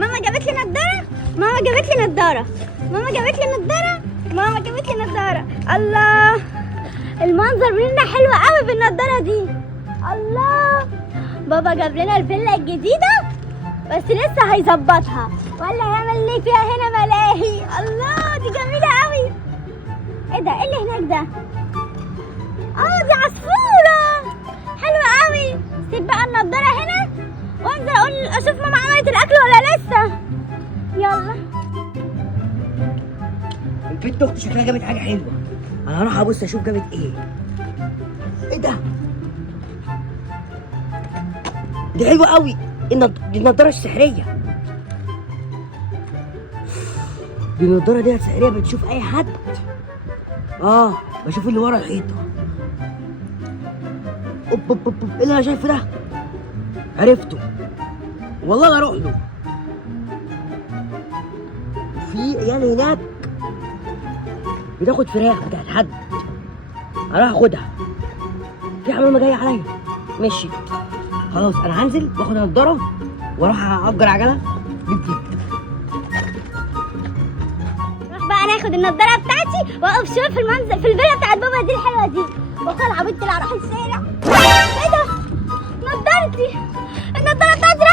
ماما جابت لي نضاره، ماما جابت لي نضاره، ماما جابت لي نضاره، ماما جابت لي نضاره. الله، المنظر من هنا حلو قوي بالنضاره دي. الله، بابا جاب لنا الفيلا الجديده بس لسه هيظبطها ولا هيعمل لي فيها هنا ملاهي. الله دي جميله قوي. ايه ده؟ ايه اللي هناك ده؟ دي عصفوره حلوه قوي. سيب بقى النضاره هنا وانزل اشوف ماما عملت الاكل ولا لسه. يلا. البنت اختي شكلها جابت حاجه حلوه، انا هروح ابص اشوف جابت ايه. ايه ده؟ دي حلوه قوي، دي النضاره السحريه. دي النضاره دي سحريه، بتشوف اي حد. بشوف اللي ورا الحيطه. اوب اوب اوب، ايه اللي انا شايفه ده؟ عرفته والله، انا اروح له. في عيال هناك بتاخد فراخ بتاعت حد، هروح اخدها. في حمامه جايه عليا. ماشي خلاص، انا هنزل واخد النضاره واروح اجر عجله بيب بيب. روح بقى ناخد النضاره بتاعتي واقف شويه في المنظر في الفيلا بتاعت بابا دي الحلوه دي، واخد العبيط طلع راح الشارع. ايه ده؟ نضارتي، النضاره بتاعتي